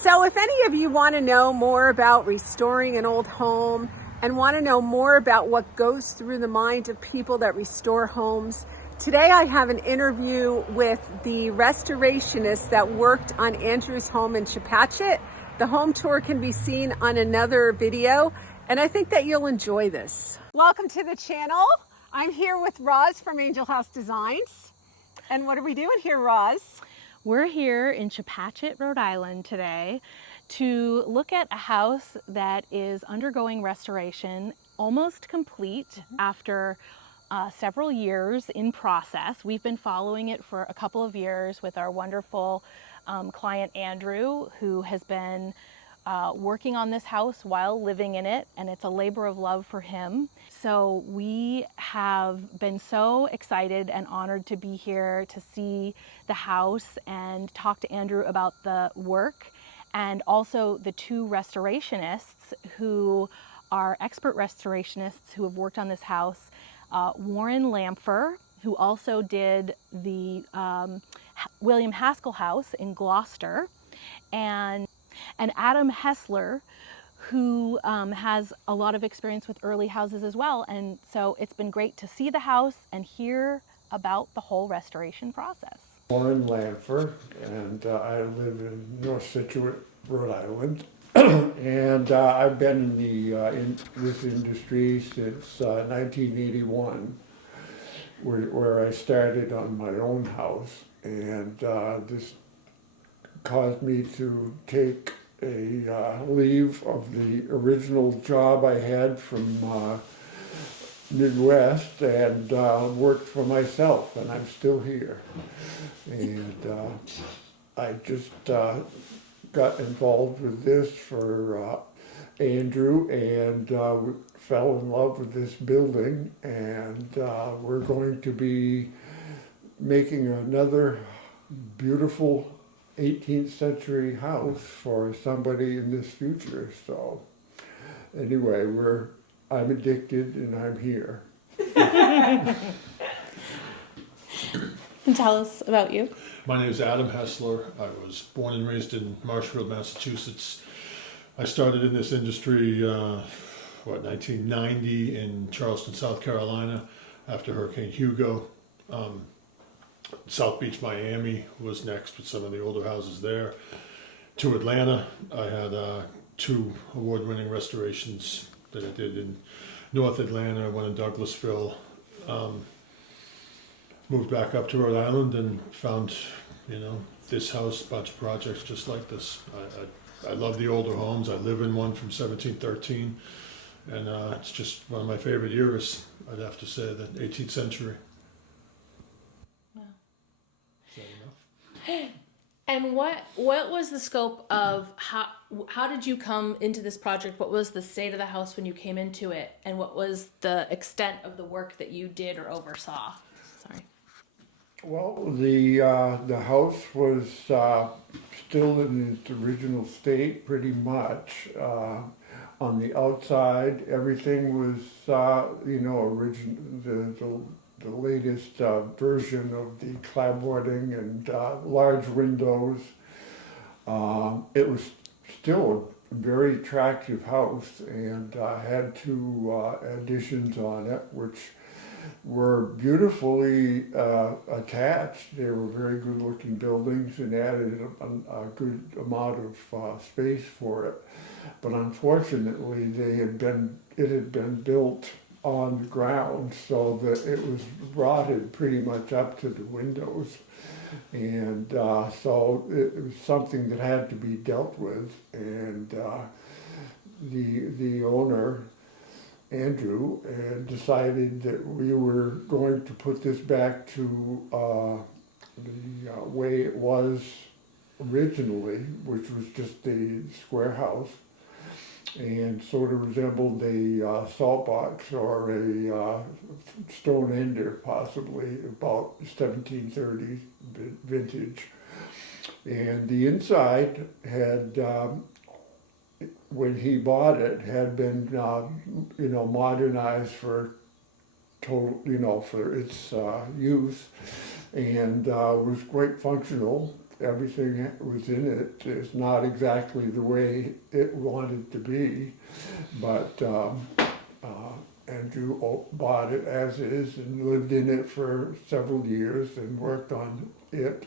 So if any of you want to know more about restoring an old home and want to know more about what goes through the mind of people that restore homes, today I have an interview with the restorationists that worked on Andrew's home in Chepachet. The home tour can be seen on another video, and I think that you'll enjoy this. Welcome to the channel. I'm here with Roz from Angel House Designs. And what are we doing here, Roz? We're here in Chepachet, Rhode Island today to look at a house that is undergoing restoration, almost complete after several years in process. We've been following it for a couple of years with our wonderful client Andrew, who has been working on this house while living in it, and it's a labor of love for him. So we have been so excited and honored to be here to see the house and talk to Andrew about the work, and also the two restorationists who are expert restorationists who have worked on this house. Warren Lampher, who also did the William Haskell House in Gloucester, and Adam Hessler, who has a lot of experience with early houses as well. And so it's been great to see the house and hear about the whole restoration process. Warren Lampher, and I live in North Situate, Rhode Island. And I've been in this industry since 1981, where I started on my own house. And this caused me to take a leave of the original job I had from Midwest and worked for myself, and I'm still here. And I just got involved with this for Andrew, and we fell in love with this building, and we're going to be making another beautiful 18th century house for somebody in this future. So anyway, I'm addicted and I'm here. And tell us about you. My name is Adam Hessler. I was born and raised in Marshfield, Massachusetts. I started in this industry, 1990 in Charleston, South Carolina, after Hurricane Hugo. South Beach, Miami was next with some of the older houses there. To Atlanta, I had two award-winning restorations that I did in North Atlanta, one in Douglasville. Moved back up to Rhode Island and found, this house, a bunch of projects just like this. I love the older homes. I live in one from 1713, and it's just one of my favorite eras, I'd have to say, the 18th century. And what was the scope of how did you come into this project? What was the state of the house when you came into it, and what was the extent of the work that you did or oversaw? Sorry. Well, the house was still in its original state, pretty much. On the outside, everything was, the latest version of the clapboarding and large windows. It was still a very attractive house, and had two additions on it, which were beautifully attached. They were very good looking buildings and added a good amount of space for it. But unfortunately, it had been built on the ground, so that it was rotted pretty much up to the windows, and so it was something that had to be dealt with. And the owner, Andrew, decided that we were going to put this back to the way it was originally, which was just a square house, and sort of resembled a salt box or a stone ender, possibly about 1730s vintage. And the inside had, when he bought it, had been, modernized for total, for its use, and was quite functional. everything that was in it is not exactly the way it wanted to be, but Andrew bought it as is and lived in it for several years and worked on it.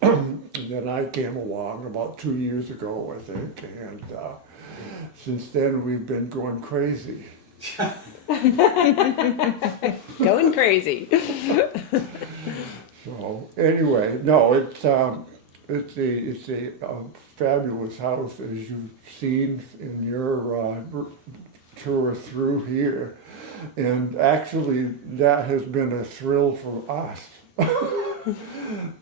And then I came along about 2 years ago, I think, and since then we've been going crazy. Going crazy. So anyway, no, it's a fabulous house, as you've seen in your tour through here, and actually that has been a thrill for us.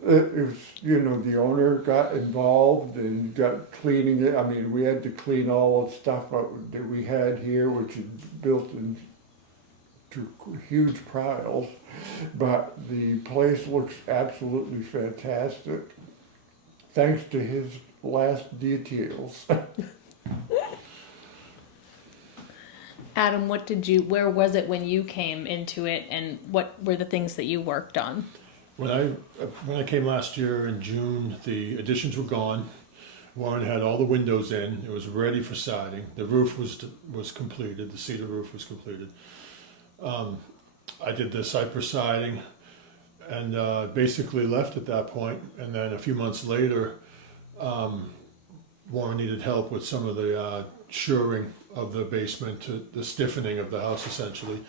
It was, the owner got involved and got cleaning it. I mean, we had to clean all the stuff up that we had here, which is built into huge piles. But the place looks absolutely fantastic, thanks to his last details. Adam, where was it when you came into it, and what were the things that you worked on? When I came last year in June, the additions were gone. Warren had all the windows in. It was ready for siding. The roof was completed. The cedar roof was completed. I did the cypress siding and basically left at that point. And then a few months later, Warren needed help with some of the shoring of the basement, the stiffening of the house essentially.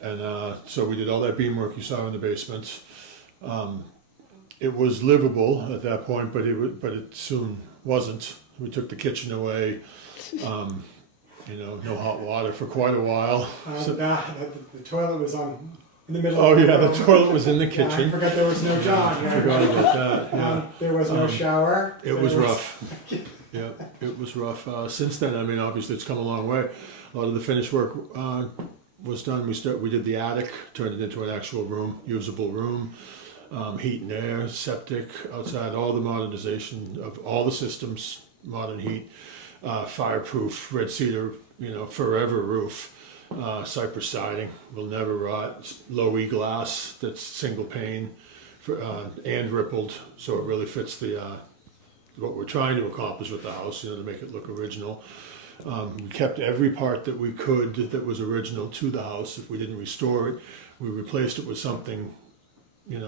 And so we did all that beamwork you saw in the basement. It was livable at that point, but it soon wasn't. We took the kitchen away. No hot water for quite a while. The toilet was in the middle. Oh yeah, the toilet was in the Yeah, I kitchen. forgot there was no John. I forgot about that. Yeah. There was no shower. It was rough. Yeah, it was rough. Since then, I mean, obviously, it's come a long way. A lot of the finish work was done. We did the attic, turned it into an actual room, usable room. Heat and air, septic outside, all the modernization of all the systems, modern heat, fireproof, red cedar, forever roof, cypress siding, will never rot, low E glass that's single pane and rippled, so it really fits what we're trying to accomplish with the house, to make it look original. We kept every part that we could that was original to the house. If we didn't restore it, we replaced it with something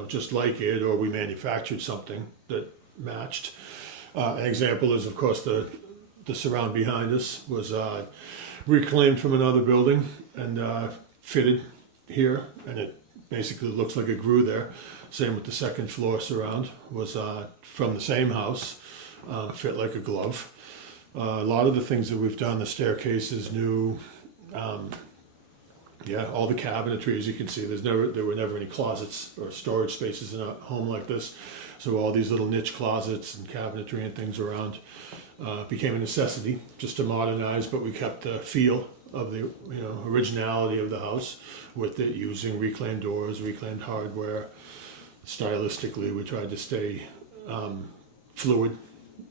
just like it, or we manufactured something that matched. An example is, of course, the surround behind us was reclaimed from another building and fitted here, and it basically looks like it grew there. Same with the second floor surround, was from the same house, fit like a glove. A lot of the things that we've done, the staircase is new. All the cabinetry, as you can see, there were never any closets or storage spaces in a home like this. So all these little niche closets and cabinetry and things around became a necessity just to modernize, but we kept the feel of the originality of the house with it, using reclaimed doors, reclaimed hardware. Stylistically, we tried to stay fluid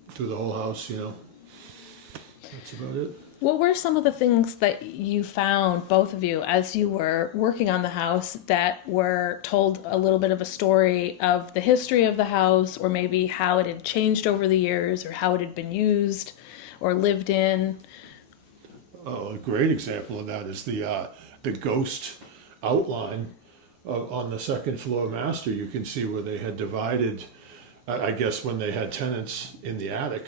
through the whole house, That's about it. What were some of the things that you found, both of you, as you were working on the house that were told a little bit of a story of the history of the house, or maybe how it had changed over the years, or how it had been used or lived in? Oh, a great example of that is the ghost outline on the second floor master. You can see where they had divided, I guess when they had tenants in the attic,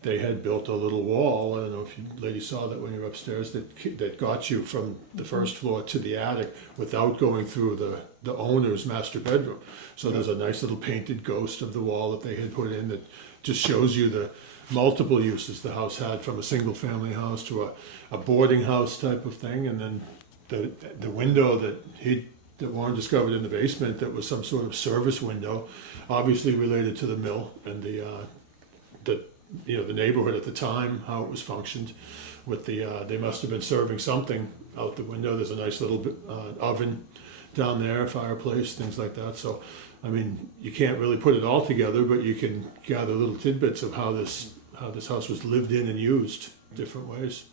they had built a little wall. I don't know if you ladies saw that when you were upstairs, that got you from the first floor to the attic without going through the owner's master bedroom. So there's a nice little painted ghost of the wall that they had put in that just shows you the multiple uses the house had, from a single family house to a boarding house type of thing. And then the window that Warren discovered in the basement, that was some sort of service window, obviously related to the mill and the neighborhood at the time, how it was functioned with they must have been serving something out the window. There's a nice little oven down there, fireplace, things like that. So, I mean, you can't really put it all together, but you can gather little tidbits of how this house was lived in and used different ways.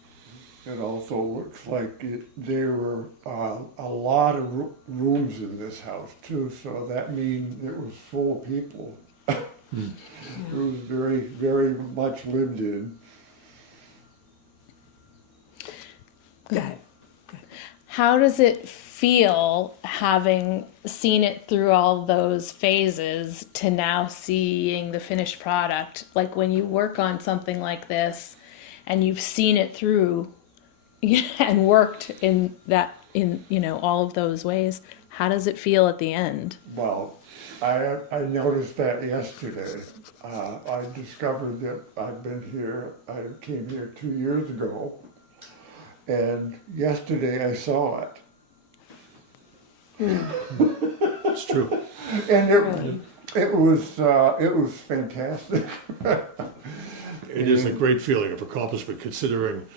It also looks like there were a lot of rooms in this house too, so that means it was full of people. It was very, very much lived in. Go ahead. How does it feel having seen it through all those phases to now seeing the finished product? Like when you work on something like this and you've seen it through and worked in that, in, you know, all of those ways, how does it feel at the end? Well, I noticed that yesterday. I discovered that I've been here, I came here 2 years ago, and yesterday I saw it. It's true. And it was fantastic. It is a great feeling of accomplishment considering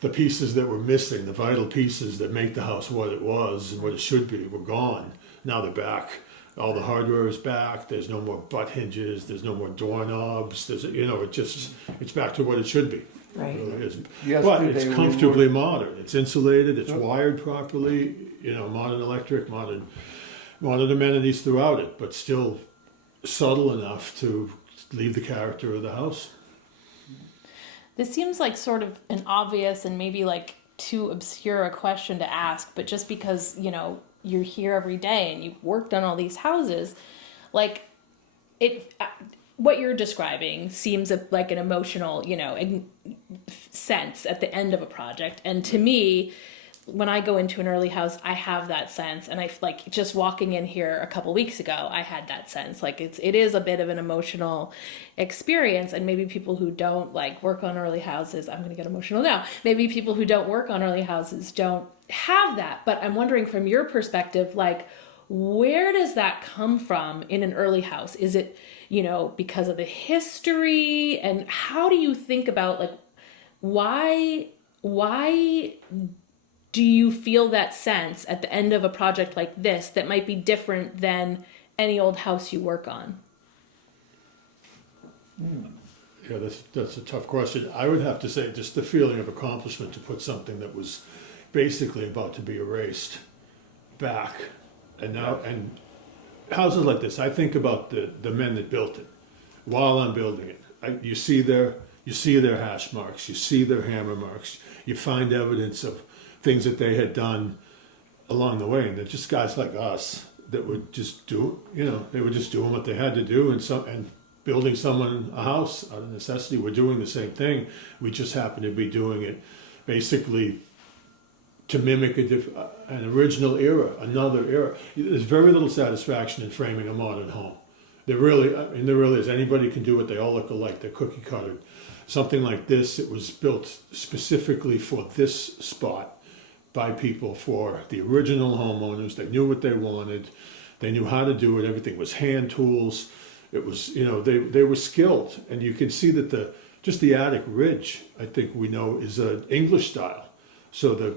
the pieces that were missing, the vital pieces that make the house what it was and what it should be, were gone. Now they're back. All the hardware is back. There's no more butt hinges. There's no more doorknobs. There's, you know, it's back to what it should be. Right. It really is. But Yesterday it's we comfortably modern. It's insulated. It's wired properly. You know, modern electric, modern amenities throughout it, but still subtle enough to leave the character of the house. This seems like sort of an obvious and maybe like too obscure a question to ask, but just because, you know, you're here every day and you've worked on all these houses, like what you're describing seems like an emotional, you know, sense at the end of a project. And to me, when I go into an early house, I have that sense. And I like just walking in here a couple weeks ago, I had that sense. Like it is a bit of an emotional experience. And maybe people who don't like work on early houses, I'm going to get emotional now. Maybe people who don't work on early houses don't have that. But I'm wondering from your perspective, like, where does that come from in an early house? Is it, you know, because of the history? And how do you think about like, why do you feel that sense at the end of a project like this that might be different than any old house you work on? Yeah, that's a tough question. I would have to say just the feeling of accomplishment to put something that was basically about to be erased back. And now, and houses like this, I think about the men that built it while I'm building it. You see their hash marks, you see their hammer marks, you find evidence of things that they had done along the way, and they're just guys like us that would just do, you know, they were just doing what they had to do, and building someone a house out of necessity. We're doing the same thing. We just happen to be doing it basically to mimic an original era, another era. There's very little satisfaction in framing a modern home. There really is. Anybody can do it. They all look alike. They're cookie cuttered. Something like this, it was built specifically for this spot by people, for the original homeowners. They knew what they wanted. They knew how to do it. Everything was hand tools. It was, you know, they were skilled. And you can see that the attic ridge, I think we know, is an English style. So the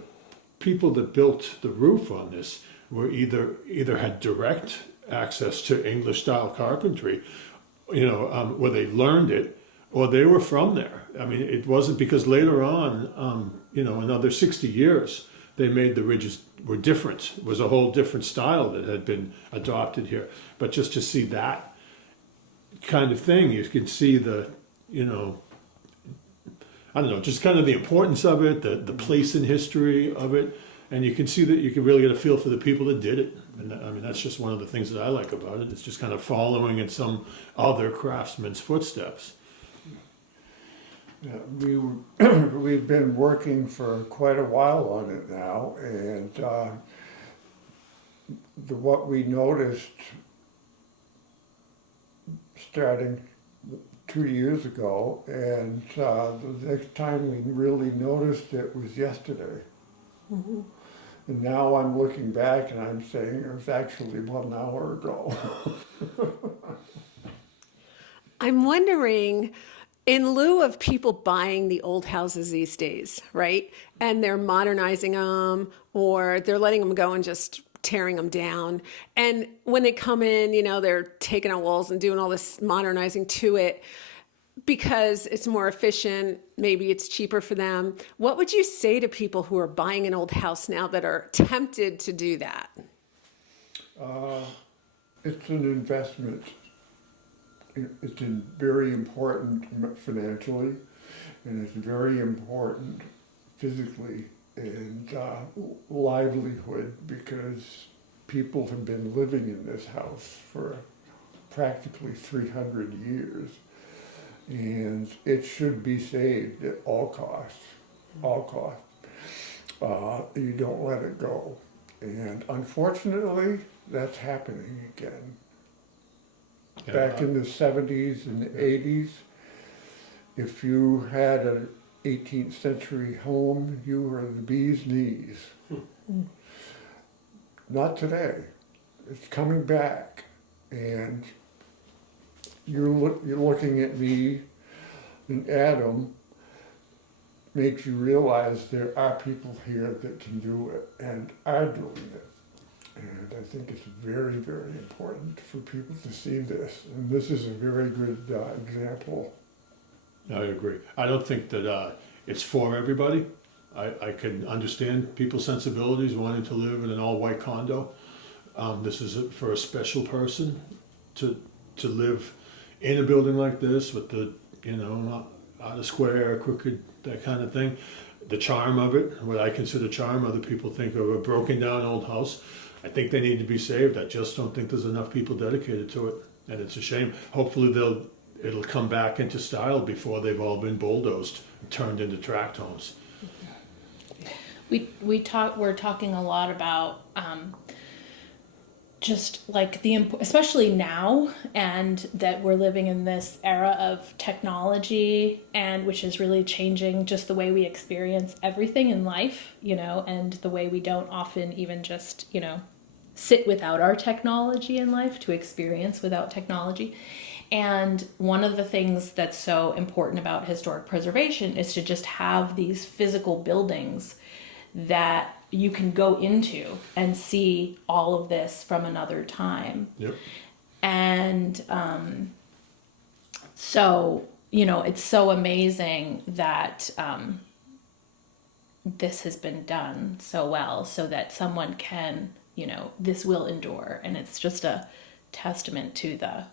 people that built the roof on this were either had direct access to English style carpentry, you know, where they learned it, or they were from there. I mean, it wasn't because later on, you know, another 60 years, they made the ridges were different. It was a whole different style that had been adopted here. But just to see that kind of thing, you can see the, you know, I don't know, just kind of the importance of it, the place in history of it. And you can see that you can really get a feel for the people that did it. And I mean, that's just one of the things that I like about it. It's just kind of following in some other craftsman's footsteps. Yeah, we've been working for quite a while on it now, and what we noticed starting 2 years ago, and the next time we really noticed it was yesterday. Mm-hmm. And now I'm looking back and I'm saying it was actually 1 hour ago. I'm wondering, in lieu of people buying the old houses these days, right? And they're modernizing them, or they're letting them go and just tearing them down. And when they come in, you know, they're taking out walls and doing all this modernizing to it because it's more efficient. Maybe it's cheaper for them. What would you say to people who are buying an old house now that are tempted to do that? It's an investment. it's very important financially, and it's very important physically and livelihood, because people have been living in this house for practically 300 years, and it should be saved at all costs, all costs. You don't let it go. And unfortunately, that's happening again. Yeah, Back in the 70s and the 80s, if you had an 18th century home, you were the bee's knees. Not today. It's coming back. And you're looking at me, and Adam makes you realize there are people here that can do it and are doing it. And I think it's very, very important for people to see this. And this is a very good example. I agree. I don't think that it's for everybody. I can understand people's sensibilities wanting to live in an all-white condo. This is for a special person to live in a building like this with the, out of square, crooked, that kind of thing. The charm of it, what I consider charm, other people think of a broken down old house. I think they need to be saved. I just don't think there's enough people dedicated to it, and it's a shame. Hopefully it'll come back into style before they've all been bulldozed and turned into tract homes. We're talking a lot about just like especially now, and that we're living in this era of technology, and which is really changing just the way we experience everything in life, and the way we don't often even just, sit without our technology in life to experience without technology. And one of the things that's so important about historic preservation is to just have these physical buildings that you can go into and see all of this from another time. Yep. And so, it's so amazing that this has been done so well, so that someone can, this will endure. And it's just a testament to the,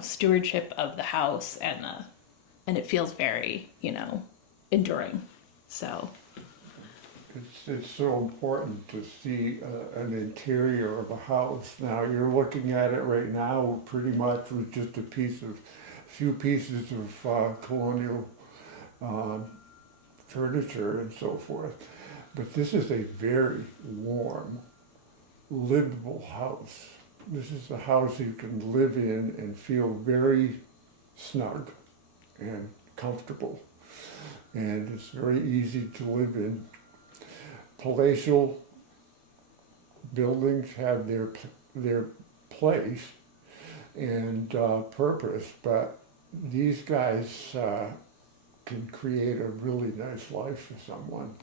stewardship of the house, and it feels very, enduring. So It's so important to see an interior of a house. Now, you're looking at it right now pretty much with just a few pieces of colonial furniture and so forth. But this is a very warm, livable house. This is a house you can live in and feel very snug and comfortable. And it's very easy to live in. Palatial buildings have their place and purpose, but these guys can create a really nice life for someone.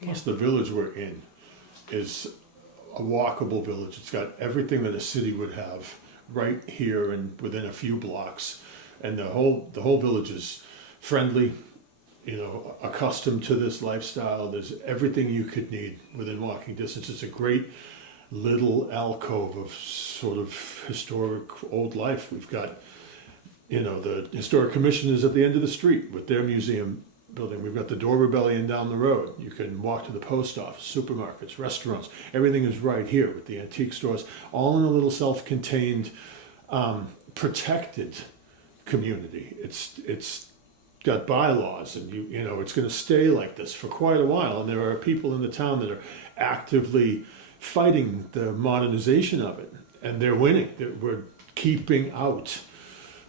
Plus, the village we're in is a walkable village. It's got everything that a city would have right here and within a few blocks, and the whole village is friendly, accustomed to this lifestyle. There's everything you could need within walking distance. It's a great little alcove of sort of historic old life. We've got, the Historic Commission is at the end of the street with their museum building. We've got the Door Rebellion down the road. You can walk to the post office, supermarkets, restaurants. Everything is right here with the antique stores, all in a little self-contained, protected community. It's got bylaws, and it's going to stay like this for quite a while. And there are people in the town that are actively fighting the modernization of it, and they're winning. We're keeping out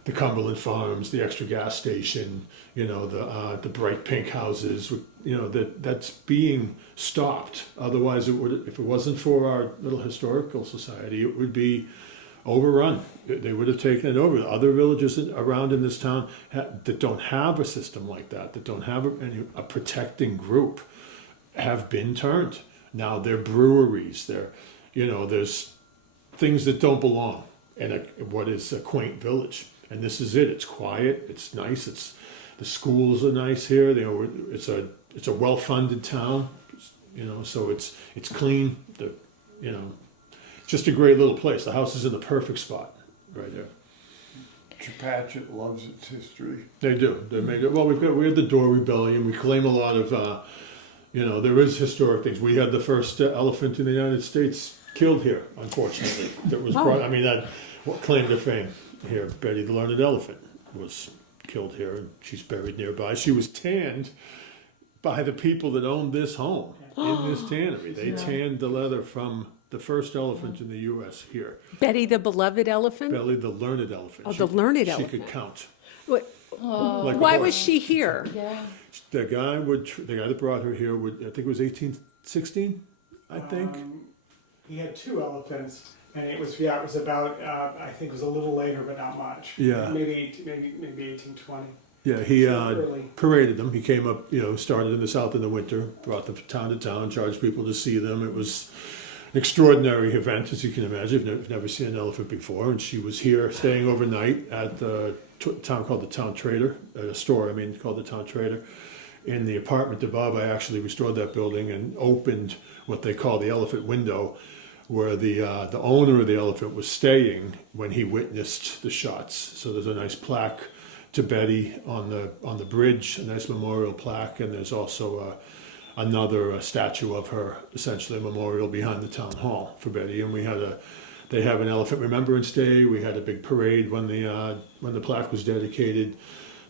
the Cumberland Farms, the extra gas station, the bright pink houses. That's being stopped. Otherwise, if it wasn't for our little historical society, it would be overrun. They would have taken it over. Other villages around in this town that don't have a system like that don't have a protecting group, have been turned. Now they're breweries. There's things that don't belong in what is a quaint village. And this is it. It's quiet. It's nice. The schools are nice here. It's a well-funded town. So it's clean. It's just a great little place. The house is in the perfect spot. right there. Chepachet loves its history. They do. They make it. Well, we had the Door Rebellion. We claim a lot of, there is historic things. We had the first elephant in the United States killed here, unfortunately. That was brought. I mean, that claim to fame here. Betty the Learned Elephant was killed here, and she's buried nearby. She was tanned by the people that owned this home in this tannery. They tanned the leather from the first elephant in the U.S. here. Betty the beloved elephant? Belly the Learned Elephant. Oh, the learned She elephant. could count. What, Like a why horse. was she here? Yeah. The guy that brought her here would, I think it was 1816, I think. He had 2 elephants, and it was about I think it was a little later, but not much. Yeah. Maybe 1820. Yeah, he Early. paraded them. He came up, started in the south in the winter, brought them from town to town, charged people to see them. It was an extraordinary event, as you can imagine. I've never seen an elephant before, and she was here staying overnight at the town called the Town Trader, at a store, called the Town Trader. In the apartment above, I actually restored that building and opened what they call the elephant window, where the owner of the elephant was staying when he witnessed the shots. So there's a nice plaque to Betty on the bridge, a nice memorial plaque, and there's also another statue of her, essentially a memorial behind the town hall for Betty. And they have an elephant remembrance day. We had a big parade when the plaque was dedicated.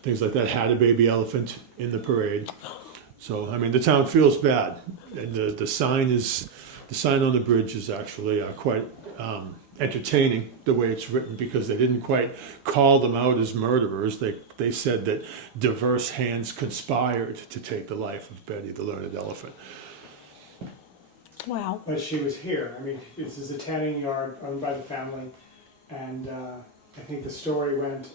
Things like that. Had a baby elephant in the parade. So the town feels bad, and the sign on the bridge is actually quite entertaining the way it's written, because they didn't quite call them out as murderers. They said that diverse hands conspired to take the life of Betty the Learned Elephant. Wow. But she was here. This is a tanning yard owned by the family, and I think the story went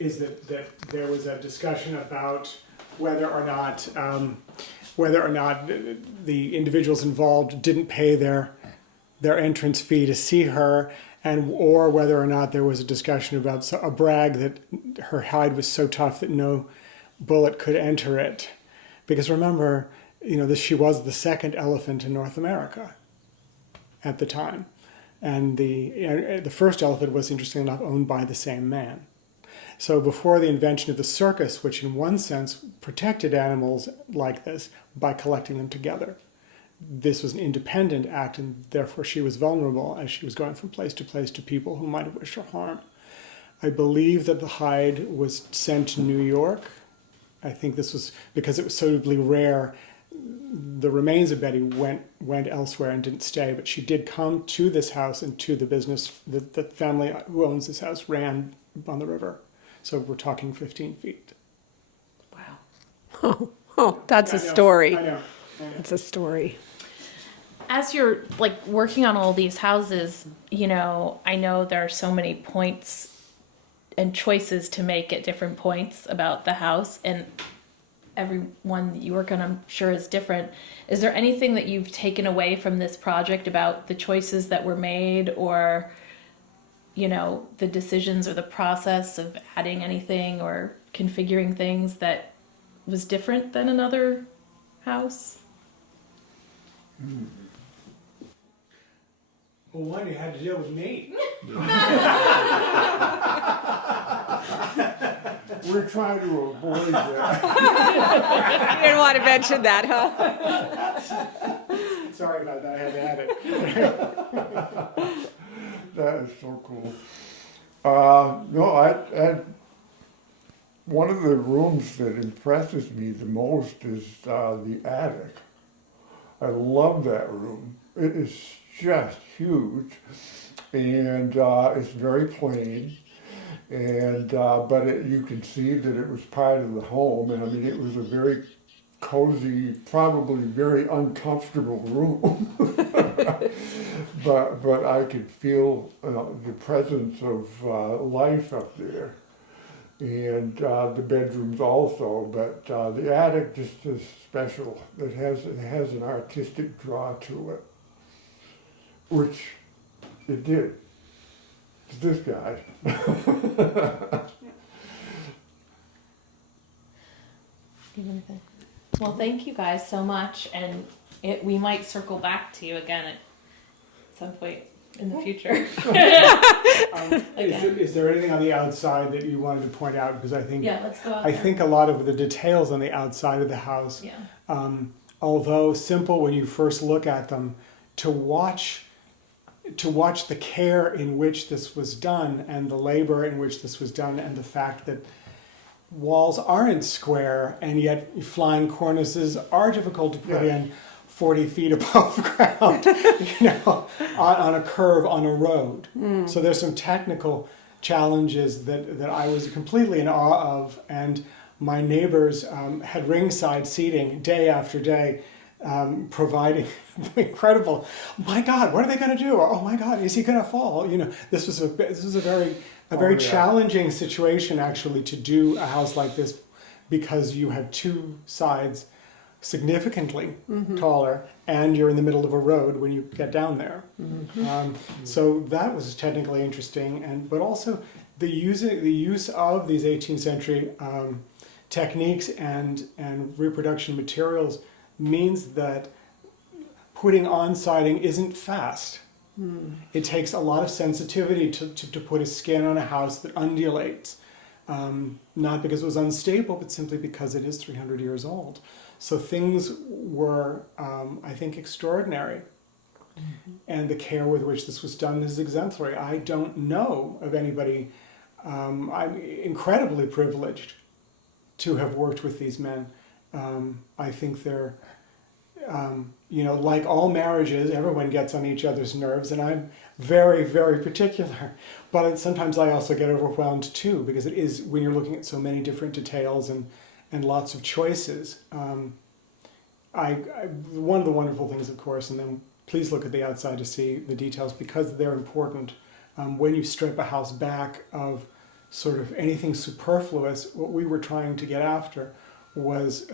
is that there was a discussion about whether or not the individuals involved didn't pay their entrance fee to see her, or whether or not there was a discussion about a brag that her hide was so tough that no bullet could enter it. Because remember, she was the second elephant in North America at the time, and the first elephant was, interestingly enough, owned by the same man. So before the invention of the circus, which in one sense protected animals like this by collecting them together, this was an independent act, and therefore she was vulnerable as she was going from place to place to people who might have wished her harm. I believe that the hide was sent to New York. I think this was because it was so rare. The remains of Betty went elsewhere and didn't stay, but she did come to this house and to the business that the family who owns this house ran on the river. So we're talking 15 feet. Wow. Oh, that's a I know, story. I know. It's a story. As you're working on all these houses, I know there are so many points and choices to make at different points about the house, and every one that you work on, I'm sure, is different. Is there anything that you've taken away from this project about the choices that were made, or the decisions or the process of adding anything or configuring things that was different than another house? Well, one, you had to deal with me. We're trying to avoid that. You didn't want to mention that, huh? Sorry about that, I had to add it. That is so cool. No, I one of the rooms that impresses me the most is the attic. I love that room. It is just huge, and it's very plain. And but you can see that it was part of the home, and it was a very cozy, probably very uncomfortable room. but I could feel the presence of life up there, and the bedrooms also. But the attic just is special. It has an artistic draw to it, which it did. It's this guy. Well, thank you guys so much, and we might circle back to you again at some point. in the future. Is there anything on the outside that you wanted to point out? Because I think Yeah, let's go out I there. think a lot of the details on the outside of the house, Yeah. although simple when you first look at them, to watch the care in which this was done and the labor in which this was done and the fact that walls aren't square and yet flying cornices are difficult to put in 40 feet above ground, on a curve on a road. So there's some technical challenges that I was completely in awe of, and my neighbors had ringside seating day after day, providing incredible. My God, what are they going to do? Oh my God, is he going to fall? This was a very challenging situation actually to do a house like this, because you have two sides significantly taller, and you're in the middle of a road when you get down there. So that was technically interesting, but also the use of these 18th century techniques and reproduction materials means that putting on siding isn't fast. It takes a lot of sensitivity to put a skin on a house that undulates, not because it was unstable, but simply because it is 300 years old. So things were, I think, extraordinary. And the care with which this was done is exemplary. I don't know of anybody. I'm incredibly privileged to have worked with these men. I think they're, like all marriages, everyone gets on each other's nerves, and I'm very, very particular. But sometimes I also get overwhelmed too, because it is, when you're looking at so many different details and lots of choices. One of the wonderful things, of course, and then please look at the outside to see the details, because they're important. When you strip a house back of sort of anything superfluous, what we were trying to get after was,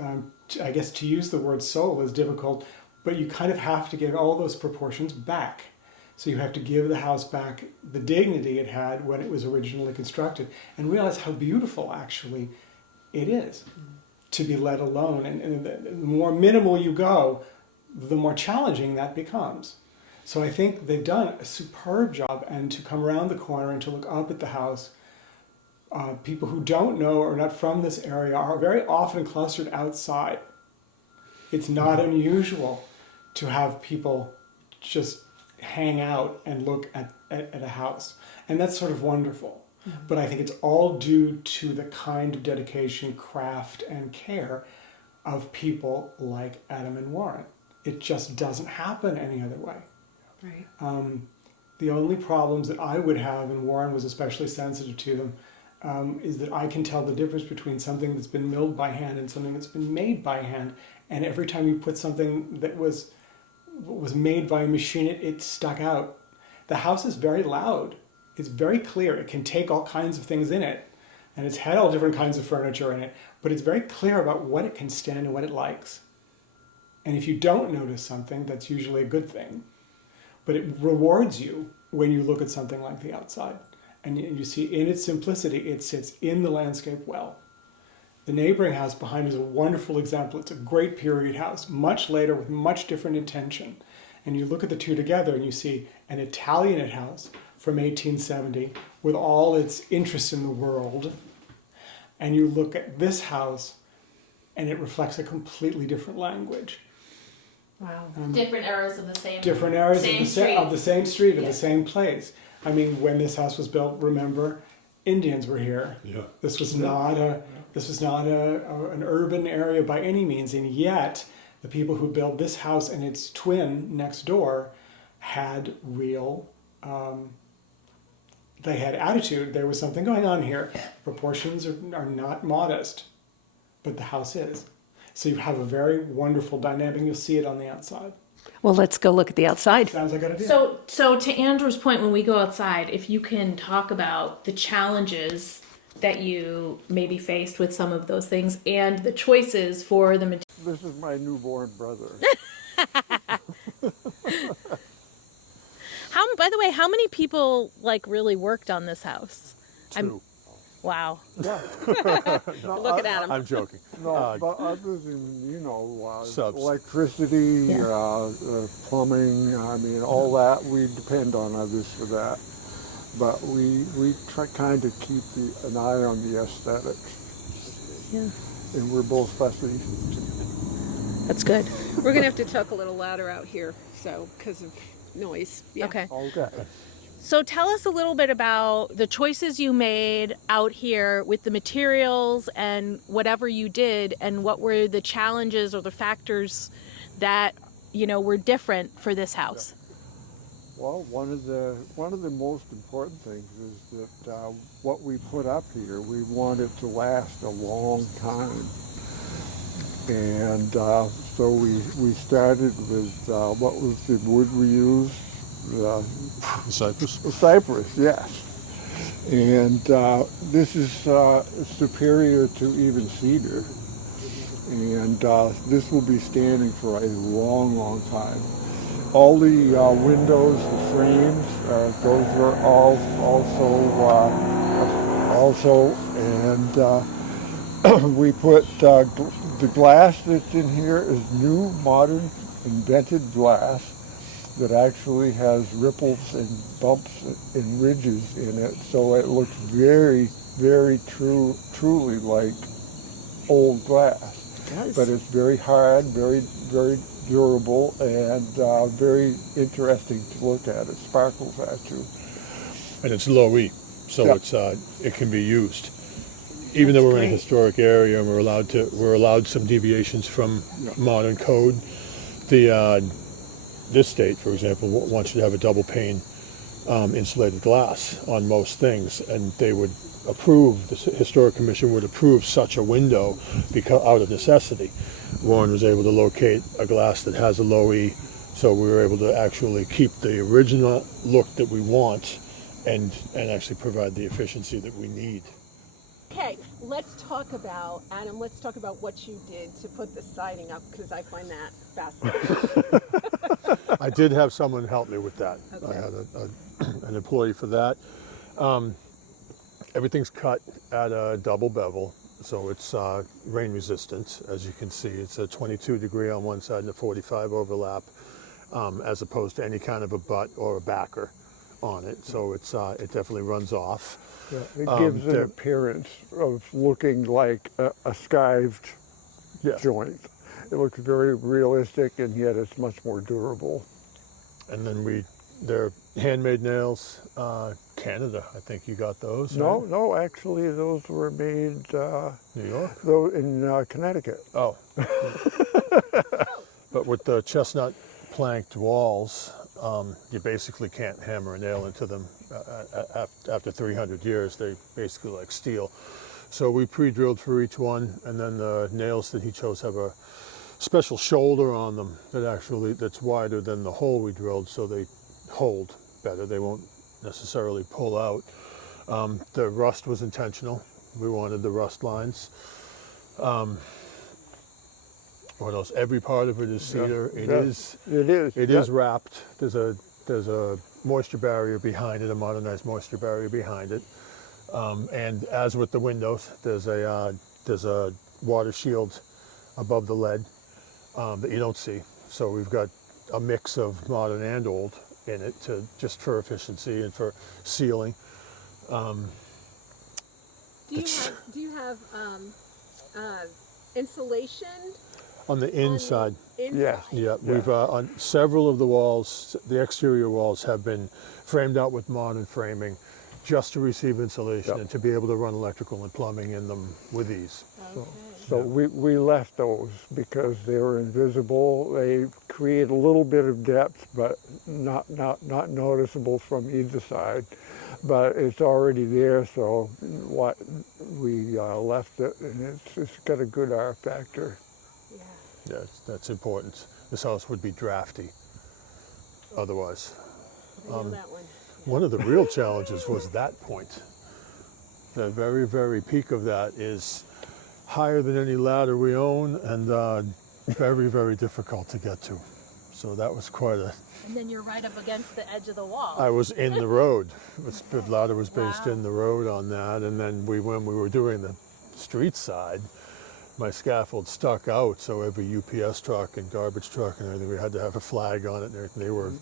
I guess to use the word soul is difficult, but you kind of have to give all those proportions back. So you have to give the house back the dignity it had when it was originally constructed, and realize how beautiful actually it is to be let alone. And the more minimal you go, the more challenging that becomes. So I think they've done a superb job, and to come around the corner and to look up at the house, people who don't know or are not from this area are very often clustered outside. It's not unusual to have people just hang out and look at a house. And that's sort of wonderful. But I think it's all due to the kind of dedication, craft, and care of people like Adam and Warren. It just doesn't happen any other way. Right. The only problems that I would have, and Warren was especially sensitive to them, is that I can tell the difference between something that's been milled by hand and something that's been made by hand. And every time you put something that was made by a machine, it stuck out. The house is very loud. It's very clear. It can take all kinds of things in it, and it's had all different kinds of furniture in it, but it's very clear about what it can stand and what it likes. And if you don't notice something, that's usually a good thing. But it rewards you when you look at something like the outside. And you see in its simplicity, it sits in the landscape well. The neighboring house behind is a wonderful example. It's a great period house, much later with much different intention. And you look at the two together and you see an Italianate house from 1870 with all its interest in the world. And you look at this house and it reflects a completely different language. Wow. Different eras of the same. Different areas Same of street. the same street, of Yeah. the same place. I mean, when this house was built, remember, Indians were here. Yeah. This was not an urban area by any means, and yet the people who built this house and its twin next door had real. They had attitude. There was something going on here. Proportions are not modest, but the house is. So you have a very wonderful dynamic. You'll see it on the outside. Well, let's go look at the outside. Sounds like a good idea. So to Andrew's point, when we go outside, if you can talk about the challenges that you maybe faced with some of those things and the choices for the material. This is my newborn brother. By the way, how many people really worked on this house? Two. Wow. Looking at him. I'm joking. No, but other than, you know, Subs. electricity, Yeah. plumbing, I mean, all that, we depend on others for that. But we try kind of keep an eye on the aesthetics. Yeah. And we're both fussy. That's good. We're gonna have to talk a little louder out here, so because of noise. Yeah. Okay. Okay. So tell us a little bit about the choices you made out here with the materials and whatever you did, and what were the challenges or the factors that, you know, were different for this house. Well, one of the most important things is that what we put up here, we want it to last a long time. And so we started with what was the wood we used? Cypress. Cypress, yes. And this is superior to even cedar. And this will be standing for a long, long time. All the windows, the frames, those are all also, and we put the glass that's in here is new, modern, invented glass that actually has ripples and bumps and ridges in it, so it looks very, very truly like old glass. It does. But it's very hard, very, very durable, and very interesting to look at. It sparkles at you. And it's low E, so Yeah. it can be used. Even though we're in a historic area and we're allowed some deviations from modern code. This state, for example, wants you to have a double pane insulated glass on most things, and they would approve, the Historic Commission would approve such a window because out of necessity. Warren was able to locate a glass that has a low E, so we were able to actually keep the original look that we want and actually provide the efficiency that we need. Okay, let's talk about, Adam, let's talk about what you did to put the siding up, because I find that fascinating. I did have someone help me with that. Okay. I had an employee for that. Everything's cut at a double bevel, so it's rain resistant. As you can see, it's a 22 degree on one side and a 45 overlap, as opposed to any kind of a butt or a backer on it. So it's it definitely runs off. Yeah, it gives an appearance of looking like a skived joint. It looks very realistic, and yet it's much more durable. And then they're handmade nails, Canada. I think you got those. No, right? no, actually, those were made New York. though in Connecticut. Oh. But with the chestnut planked walls, you basically can't hammer a nail into them. After 300 years, they basically like steel. So we pre-drilled for each one, and then the nails that he chose have a special shoulder on them that's wider than the hole we drilled, so they hold better. They won't necessarily pull out. The rust was intentional. We wanted the rust lines. What else? Every part of it is cedar. It is wrapped. There's a moisture barrier behind it, a modernized moisture barrier behind it. And as with the windows, there's a water shield above the lead that you don't see. So we've got a mix of modern and old in it just for efficiency and for sealing. Do you have insulation? On the inside, Yes. yeah, we've on several of the walls, the exterior walls have been framed out with modern framing just to receive insulation and to be able to run electrical and plumbing in them with ease. Okay. So we left those because they were invisible. They create a little bit of depth, but not noticeable from either side. But it's already there, so we left it, and it's got a good R factor. Yeah. Yeah, that's important. This house would be drafty otherwise. I know that one. One of the real challenges was that point. The very, very peak of that is higher than any ladder we own, and very, very difficult to get to. So that was quite a. And then you're right up against the edge of the wall. I was in the road. The ladder was based Wow. in the road on that, and then when we were doing the street side, my scaffold stuck out, so every UPS truck and garbage truck and everything, we had to have a flag on it and everything. They were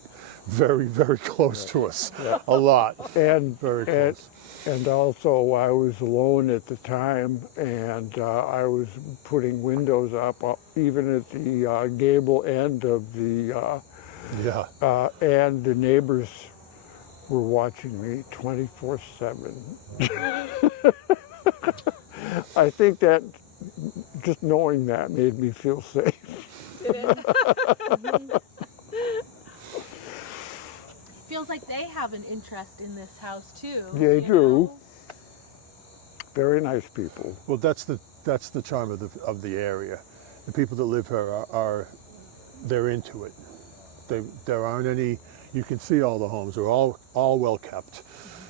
very, very close to us, a lot, And very close. And also, I was alone at the time, and I was putting windows up, even at the gable end of the, Yeah, and the neighbors were watching me 24/7. I think that just knowing that made me feel safe. Feels like they have an interest in this house too. They you do. know? Very nice people. well, that's the charm of the area. The people that live here they're into it. There aren't any. You can see all the homes. They're all well kept,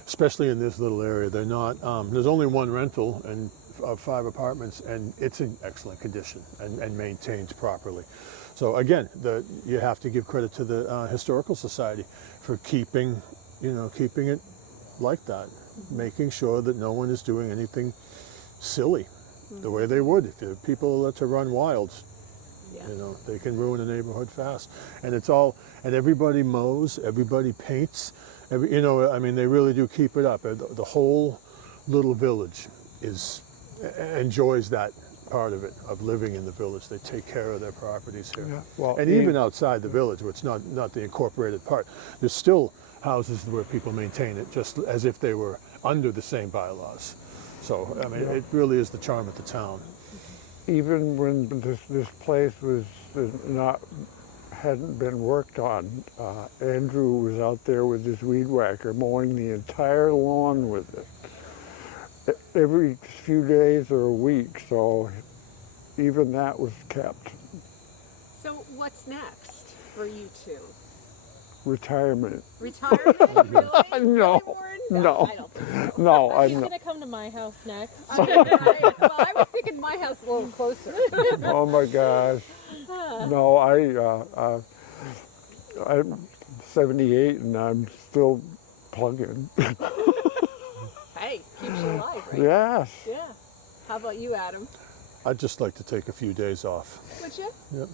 especially in this little area. They're not. There's only one rental and of 5 apartments, and it's in excellent condition and maintained properly. So again, you have to give credit to the Historical Society for keeping it like that, making sure that no one is doing anything silly, the way they would if people are to run wild. Yeah. You know, they can ruin a neighborhood fast. And and everybody mows, everybody paints, I mean, they really do keep it up. The whole little village enjoys that part of it, of living in the village. They take care of their properties here. Yeah, well, and even outside the village, which not the incorporated part, there's still houses where people maintain it just as if they were under the same bylaws. So, I mean, it really is the charm of the town. Even when this place hadn't been worked on, Andrew was out there with his weed whacker mowing the entire lawn with it every few days or a week, so even that was kept. So what's next for you two? Retirement. Retirement? Really? No, Warren? no, I don't think so. no, I'm He's not. gonna come to my house next. Well, I was thinking my house a little closer. Oh my gosh. No, I'm 78 and I'm still plugging. Hey, keeps you alive, right? Yes. Yeah. How about you, Adam? I'd just like to take a few days off. Would you? Yep.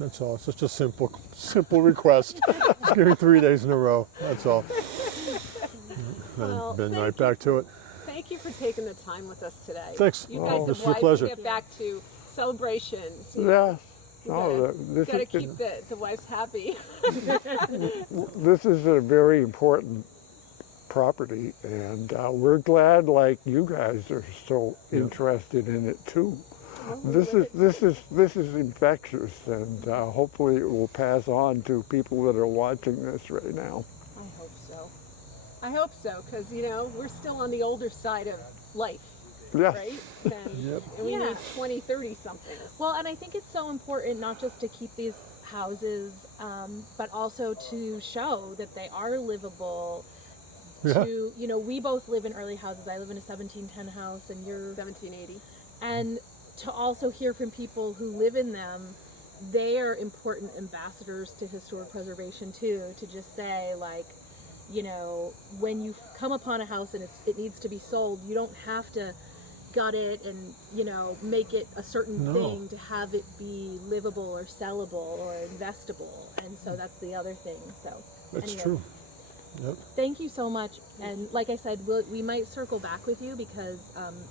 That's all. It's just a simple request. Just give me 3 days in a row. That's all. Well, And been thank right back to it. Thank you for taking the time with us today. Thanks. You Oh, guys this have is a wives pleasure. to get back to celebrations. Yes. You No, gotta keep the wives happy. this is a very important property, and we're glad, like you guys, are so interested in it too. This is infectious, and hopefully it will pass on to people that are watching this right now. I hope so. I hope so, because we're still on the older side of life, Yes. right? Yep. And we Yeah. need 20, 30 somethings. Well, and I think it's so important not just to keep these houses, but also to show that they are livable. Yeah. We both live in early houses. I live in a 1710 house, and you're 1780. and to also hear from people who live in them, they are important ambassadors to historic preservation too, to just say, like, when you come upon a house and it needs to be sold, you don't have to gut it and make it a certain thing to have it be livable or sellable or investable. And so that's the other thing. So That's anyway, true. Yep. thank you so much. And like I said, we might circle back with you because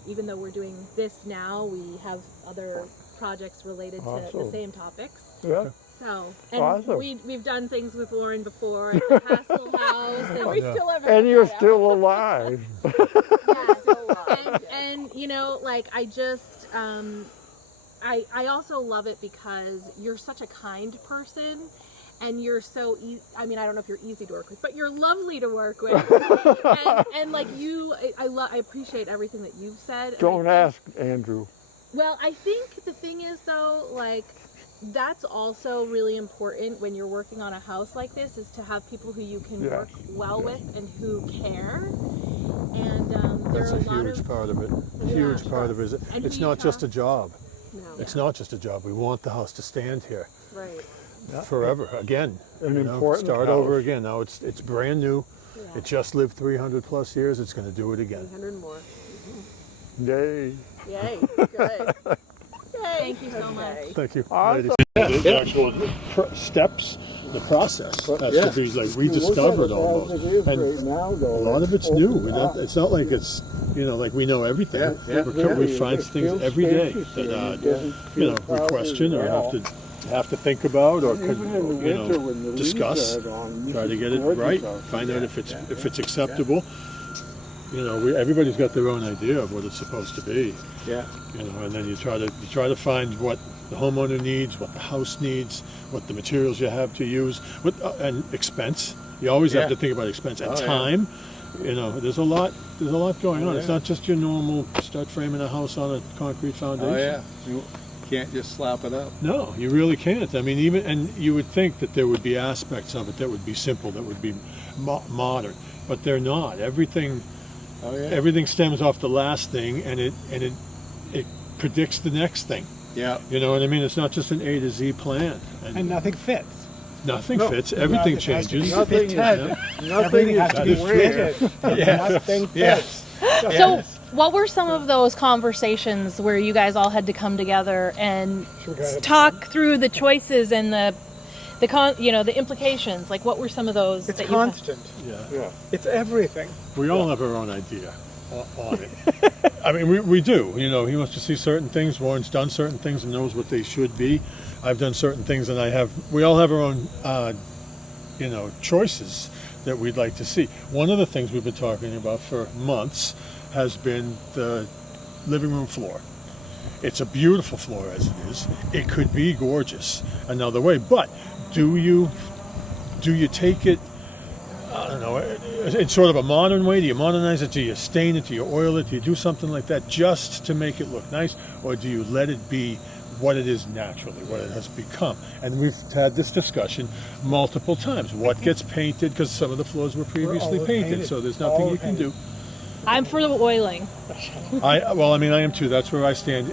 even though we're doing this now, we have other projects related to the Awesome. same topics. Yeah. So, and Awesome. we've done things with Lauren before at the Haskell House, and We Yeah. still haven't. And you're figured out. still alive. and like I just I also love it because you're such a kind person. And you're so I mean, I don't know if you're easy to work with, but you're lovely to work with. and like I appreciate everything that you've said. And Don't I ask Andrew. Well, I think the thing is though, like, that's also really important when you're working on a house like this, is to have people who you can Yes. work well with and who care. And there That's are a a lot huge of part of it. Huge part of it. And It's who you not just a trust. job. No. It's not just a job. We want the house to stand here. Right. forever again. An you know, important start over house. again. Now it's brand new. It just lived 300 plus years. It's going to do it again. 100 more. Yay. Yay. Good. Yay. Thank you so much. Thank you. Awesome. Ladies. The actual steps, the process has to be like rediscovered almost. And a lot of it's new. It's not like it's, like we know everything. We find things every day that we question or have to think about or discuss. Try to get it right. Find out if it's acceptable. Everybody's got their own idea of what it's supposed to be. Yeah. And then you try to find what the homeowner needs, what the house needs, what the materials you have to use, and expense. You always have to think about expense and time. There's a lot going on. It's not just your normal start framing a house on a concrete foundation. Oh yeah, you can't just slap it up. No, you really can't. I mean, and you would think that there would be aspects of it that would be simple, that would be modern, but they're not. Everything stems off the last thing, and it predicts the next thing. Yeah. You know what I mean? It's not just an A to Z plan. And nothing fits. Nothing fits. Everything changes. Nothing Everything has to be fitted. Nothing fits. So, what were some of those conversations where you guys all had to come together and talk through the choices and the implications? Like, what were some of those? It's that constant. Yeah. It's everything. We all have our own idea on it. I mean, we do. He wants to see certain things. Warren's done certain things and knows what they should be. I've done certain things, and we all have our own, choices that we'd like to see. One of the things we've been talking about for months has been the living room floor. It's a beautiful floor as it is. It could be gorgeous another way, but do you take it, I don't know, in sort of a modern way? Do you modernize it? Do you stain it? Do you oil it? Do you do something like that just to make it look nice? Or do you let it be what it is naturally, what it has become? And we've had this discussion multiple times. What gets painted? Because some of the floors were previously painted, so there's nothing you can do. I'm for the oiling. I am too. That's where I stand.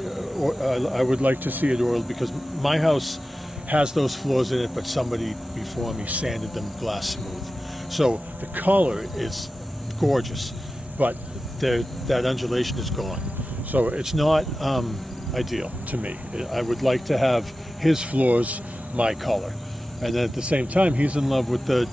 I would like to see it oiled because my house has those floors in it, but somebody before me sanded them glass smooth. So the color is gorgeous, but that undulation is gone. So it's not ideal to me. I would like to have his floors my color, and then at the same time, he's in love with the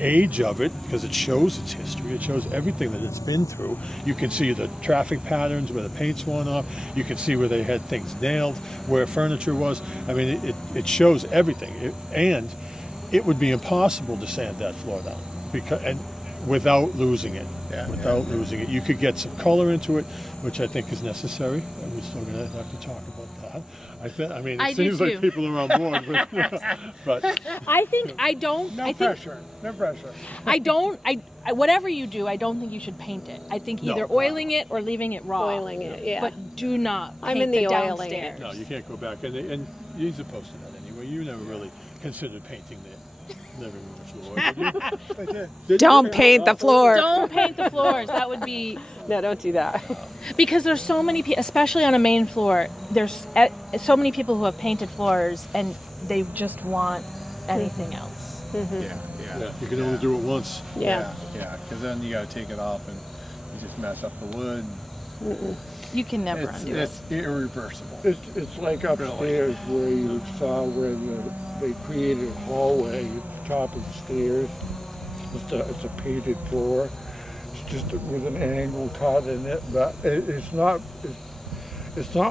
age of it because it shows its history. It shows everything that it's been through. You can see the traffic patterns where the paint's worn off. You can see where they had things nailed, where furniture was. I mean, it shows everything. And it would be impossible to sand that floor down without losing it. Losing it. You could get some color into it, which I think is necessary. And we're still going to have to talk about that. It seems like people are on board, but No pressure. Whatever you do, I don't think you should paint it. I think either oiling it or leaving it raw. Oiling it, yeah. But do not paint I'm in the oiling downstairs. no, you can't go back. And you're supposed to that anyway. You never really considered painting the living room floor, did you? Don't paint the floor. Don't paint the floors. That would be... No, don't do that. Because there's so many people, especially on a main floor, there's so many people who have painted floors and they just want anything else. Yeah, you can only do it once. Yeah. Because then you got to take it off and you just mess up the wood. You can never undo it. It's irreversible. It's like upstairs where you saw where they created a hallway at the top of the stairs. It's a painted floor. It's just with an angle cut in it, but it's not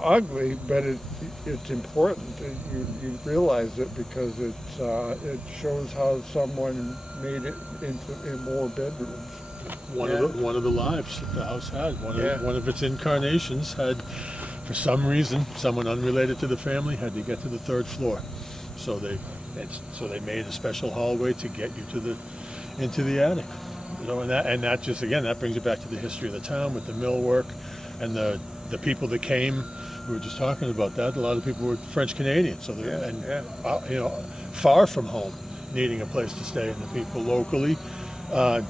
ugly, but it's important that you realize it because it shows how someone made it in more bedrooms. One of the lives that the house had, one of its incarnations had, for some reason, someone unrelated to the family had to get to the third floor, so they made a special hallway to get you into the attic. And that just again that brings it back to the history of the town with the millwork and the people that came. We were just talking about that. A lot of people were French Canadians, so far from home, needing a place to stay, and the people locally.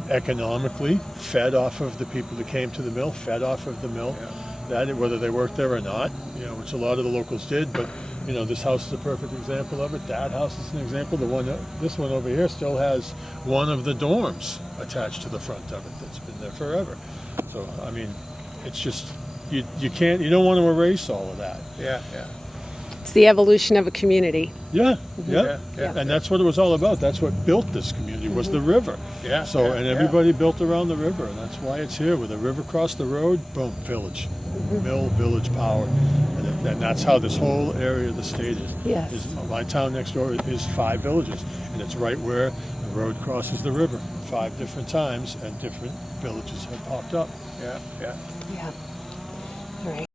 Economically fed off of the people that came to the mill, fed off of the mill. that, whether they worked there or not, you know, which a lot of the locals did. But you know, this house is a perfect example of it. That house is an example. This one over here still has one of the dorms attached to the front of it that's been there forever. So I mean, it's just you don't want to erase all of that. Yeah, yeah. It's the evolution of a community. Yeah, Yeah, yeah. and that's what it was all about. That's what built this community was the river. Yeah, So yeah, and yeah. everybody built around the river, and that's why it's here. With the river across the road, boom, village, mill, village, power, and that's how this whole area of the state is. Yes. My town next door is 5 villages, and it's right where the road crosses the river 5 different times, and different villages have popped up. Yeah, yeah. Yeah. All right.